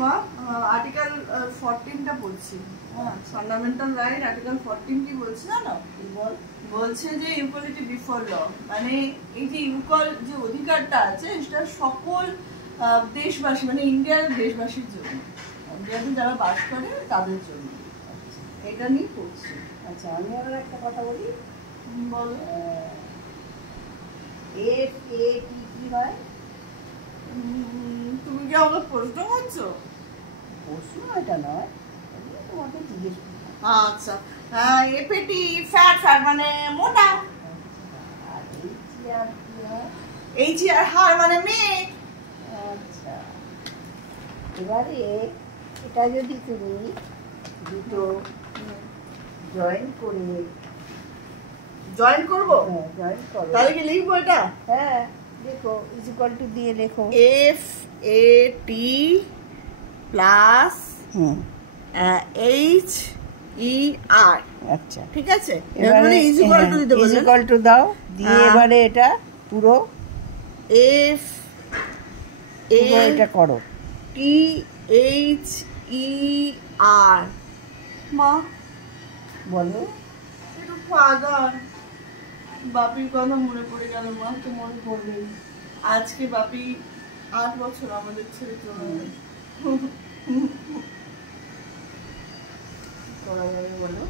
মা, আর্টিকেল 14টা পড়ছি। হ্যাঁ, ফান্ডামেন্টাল রাইট আর্টিকেল 14 কি বলছে জানো? বলছে যে ইকুয়ালিটি বিফোর ল, মানে এই যে ইকুয়াল যে অধিকারটা আছে সেটা সকল দেশবাসী, মানে ইন্ডিয়ার দেশবাসীর জন্য, ইন্ডিয়াতে যারা বাস করে তাদের জন্য। এটা নিয়ে পড়ছি। আচ্ছা, আমি আবার একটা কথা বলি। বলো। কি হয়? তুমি কি আমাকে প্রশ্ন করছো? প্রশ্ন এটা নয়, তোমাকে জিজ্ঞেস করি। আচ্ছা, এফএটি ফ্যাট, ফ্যাট মানে মোটা। আর কি হয়? এইচইআর হার মানে মেয়ে। আচ্ছা, এবারে এটা যদি তুমি দুটো জয়েন করবো, জয়েন করো, তাহলে কি লিখবো এটা? হ্যাঁ, দেখো ইকুয়াল টু দিয়ে লেখো FAT প্লাস HER। আচ্ছা, ঠিক আছে, এবারে ইকুয়াল টু দিতে বলছো, ইকুয়াল টু দাও, দিয়ে এবারে এটা পুরো এটা করো THER। মা বলো। একটু ফাদার, বাপির কথা মনে পড়ে গেল। মা তো মনে পড়বে, আজকে বাপি 8 বছর আমাদের ছেড়ে চলে গেল। করা যাবে বলো।